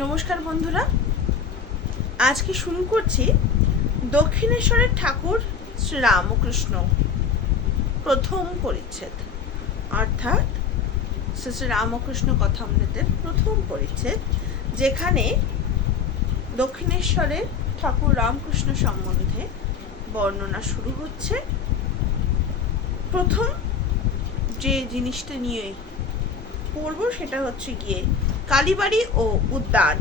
নমস্কার বন্ধুরা, আজকে শুরু করছি দক্ষিণেশ্বরের ঠাকুর শ্রীরামকৃষ্ণ প্রথম পরিচ্ছেদ, অর্থাৎ শ্রী শ্রী রামকৃষ্ণ কথামৃতের প্রথম পরিচ্ছেদ, যেখানে দক্ষিণেশ্বরের ঠাকুর রামকৃষ্ণ সম্বন্ধে বর্ণনা শুরু হচ্ছে। প্রথম যে জিনিসটা নিয়ে পড়ব সেটা হচ্ছে গিয়ে কালীবাড়ি ও উদ্যান।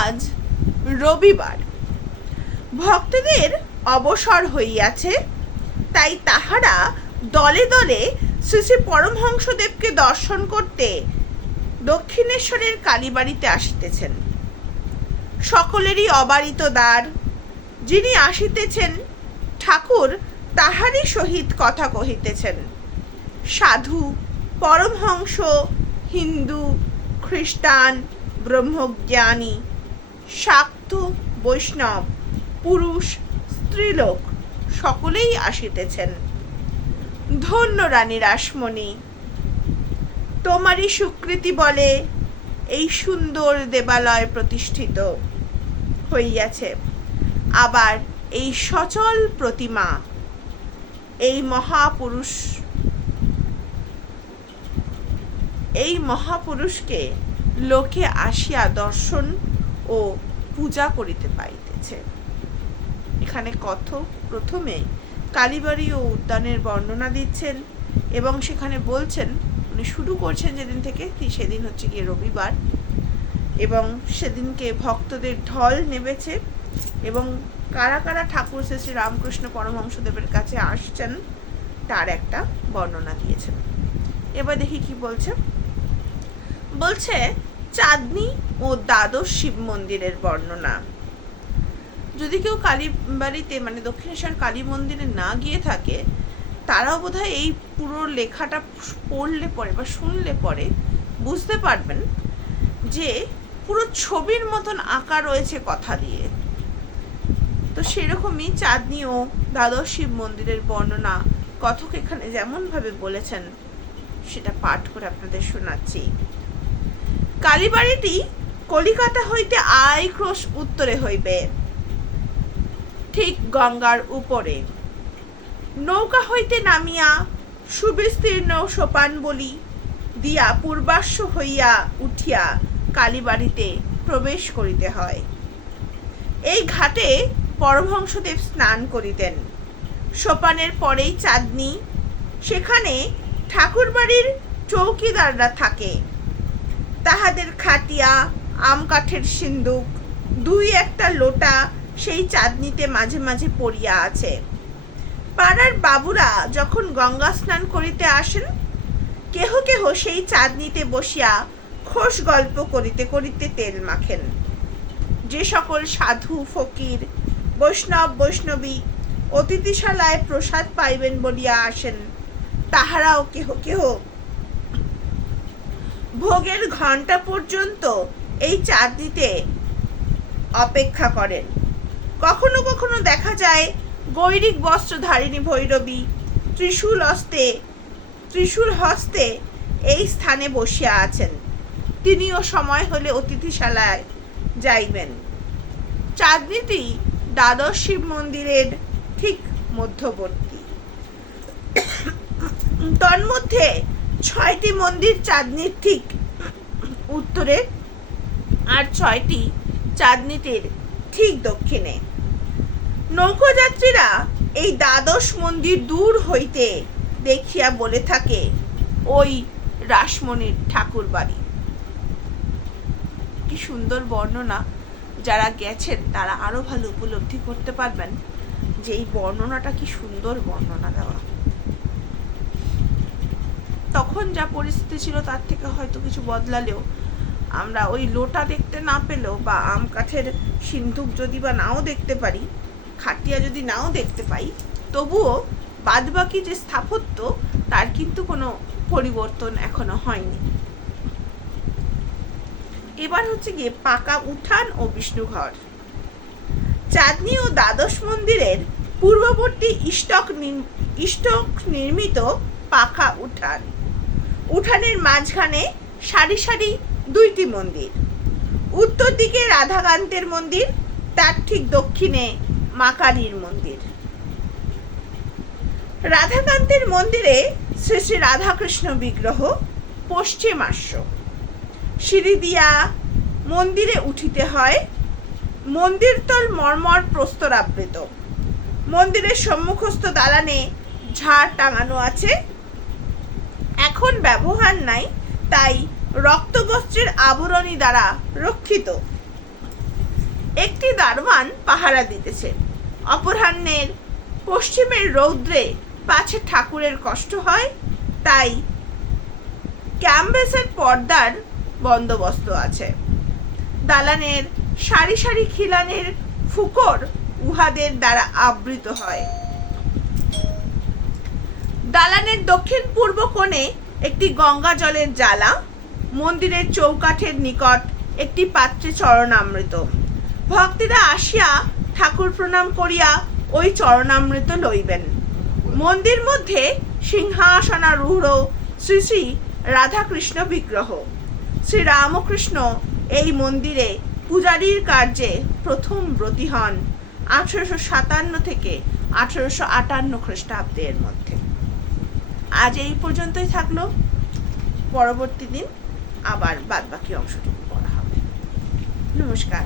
আজ রবিবার, ভক্তদের অবসর হইয়াছে, তাই তাহারা দলে দলে শ্রী শ্রী পরমহংসদেবকে দর্শন করতে দক্ষিণেশ্বরের কালীবাড়িতে আসিতেছেন। সকলেরই অবারিত দ্বার। যিনি আসিতেছেন ঠাকুর তাহারই সহিত কথা কহিতেছেন। সাধু, পরমহংস, হিন্দু, খ্রিস্টান, ব্রহ্মজ্ঞানী, শাক্ত, বৈষ্ণব, পুরুষ, স্ত্রীলোক সকলেই আসিতেছেন। ধন্য রানী রাসমণি, তোমারই স্বীকৃতি বলে এই সুন্দর দেবালয় প্রতিষ্ঠিত হইয়াছে। আবার এই সচল প্রতিমা, এই মহাপুরুষকে লোকে আসিয়া দর্শন ও পূজা করিতে পাইতেছে। এখানে কথক প্রথমে কালীবাড়ি ও উদ্যানের বর্ণনা দিচ্ছেন এবং সেখানে বলছেন, উনি শুরু করছেন যেদিন থেকে, সেদিন হচ্ছে গিয়ে রবিবার, এবং সেদিনকে ভক্তদের ঢল নেমেছে এবং কারা কারা ঠাকুর শ্রী শ্রী রামকৃষ্ণ পরমহংসদেবের কাছে আসছেন তার একটা বর্ণনা দিয়েছেন। এবার দেখি কি বলছে চাঁদনি ও দ্বাদশ শিব মন্দিরের বর্ণনা। যদি কেউ কালীবাড়িতে মানে দক্ষিণেশ্বর কালী মন্দিরে না গিয়ে থাকে, তারাও বোধহয় এই পুরো লেখাটা পড়লে পরে বা শুনলে পরে বুঝতে পারবেন যে পুরো ছবির মতন আঁকা রয়েছে কথা দিয়ে। তো সেরকমই চাঁদনি ও দ্বাদশ শিব মন্দিরের বর্ণনা কথক এখানে যেমনভাবে বলেছেন সেটা পাঠ করে আপনাদের শোনাচ্ছি। কালীবাড়িটি কলিকাতা হইতে 2.5 ক্রোশ উত্তরে হইবে, ঠিক গঙ্গার উপরে। নৌকা হইতে নামিয়া সুবিস্তীর্ণ সোপান বলি দিয়া পূর্বাশ্ব হইয়া উঠিয়া কালীবাড়িতে প্রবেশ করিতে হয়। এই ঘাটে পরমহংসদেব স্নান করিতেন। সোপানের পরেই চাঁদনি, সেখানে ঠাকুরবাড়ির চৌকিদাররা থাকে। তাহাদের খাটিয়া, আম কাঠের সিন্দুক, 2-1টা লোটা সেই চাঁদনিতে মাঝে মাঝে পড়িয়া আছে। পাড়ার বাবুরা যখন গঙ্গা স্নান করিতে আসেন, কেহ কেহ সেই চাঁদনিতে বসিয়া খোশ গল্প করিতে করিতে তেল মাখেন। যে সকল সাধু, ফকির, বৈষ্ণব, বৈষ্ণবী অতিথিশালায় প্রসাদ পাইবেন বলিয়া আসেন, তাহারাও কেহ কেহ ভোগের ঘণ্টা পর্যন্ত এই চাঁদনিতে অপেক্ষা করেন। কখনো কখনো দেখা যায় গৈরিক বস্ত্রধারিণী ভৈরবী ত্রিশূল হস্তে এই স্থানে বসিয়া আছেন। তিনিও সময় হলে অতিথিশালায় যাইবেন। চাঁদনিটি দ্বাদশ শিব মন্দিরের ঠিক মধ্যবর্তী। তন্মধ্যে 6টি মন্দির চাঁদনির ঠিক উত্তরে আর 6টি চাঁদনিটির ঠিক দক্ষিণে। নৌকাযাত্রীরা এই দ্বাদশ মন্দির দূর হইতে দেখিয়া বলে থাকে, ওই রাসমণির ঠাকুর বাড়ি। কি সুন্দর বর্ণনা! যারা গেছেন তারা আরো ভালো উপলব্ধি করতে পারবেন যে এই বর্ণনাটা কি সুন্দর বর্ণনা দেওয়া। তখন যা পরিস্থিতি ছিল তার থেকে হয়তো কিছু বদলালেও আমরা ওই লোটা দেখতে না পেলেও বা আম কাঠের সিন্ধুক যদি বা নাও দেখতে পারি, খাটিয়া যদি নাও দেখতে পাই, তবুও বাদবাকি যে স্থাপত্য তার কিন্তু কোনো পরিবর্তন এখনো হয়নি। এবার হচ্ছে গিয়ে পাকা উঠান ও বিষ্ণুঘর। চাঁদনি ও দ্বাদশ মন্দিরের পূর্ববর্তী ইষ্টক নির্মিত পাকা উঠান। উঠানের মাঝখানে সারি সারি দুইটি মন্দির। উত্তর দিকে রাধাকান্তের মন্দির, তার ঠিক দক্ষিণে মা কালীর মন্দির। রাধাকান্তের মন্দিরে শ্রী শ্রী রাধাকৃষ্ণ বিগ্রহ পশ্চিমাস্য। সিঁড়ি দিয়া মন্দিরে উঠিতে হয়। মন্দিরতল মর্মর প্রস্তরাবৃত। মন্দিরের সম্মুখস্থ দালানে ঝাড় টাঙানো আছে, এখন ব্যবহার নাই, তাই রক্তবস্ত্রের আবরণী দ্বারা রক্ষিত। একটি দারোয়ান পাহারা দিতেছে। অপরাহ্নের পশ্চিমের রৌদ্রে পাছে ঠাকুরের কষ্ট হয়, তাই ক্যাম্বেসের পর্দার বন্দোবস্ত আছে। দালানের সারি সারি খিলানের ফুকর উহাদের দ্বারা আবৃত হয়। দালানের দক্ষিণ পূর্ব কোণে একটি গঙ্গা জলের জালা। মন্দিরের চৌকাঠের নিকট একটি পাত্রে চরণামৃত। ভক্তেরা আসিয়া ঠাকুর প্রণাম করিয়া ওই চরণামৃত লইবেন। মন্দির মধ্যে সিংহাসনারূঢ় শ্রী শ্রী রাধাকৃষ্ণ বিগ্রহ। শ্রী রামকৃষ্ণ এই মন্দিরে পূজারীর কার্যে প্রথম ব্রতী হন 1857 থেকে 1858 খ্রিস্টাব্দের মধ্যে। আজ এই পর্যন্তই থাকলো। পরবর্তী দিন আবার বাদবাকি অংশটুকু পড়া হবে। নমস্কার।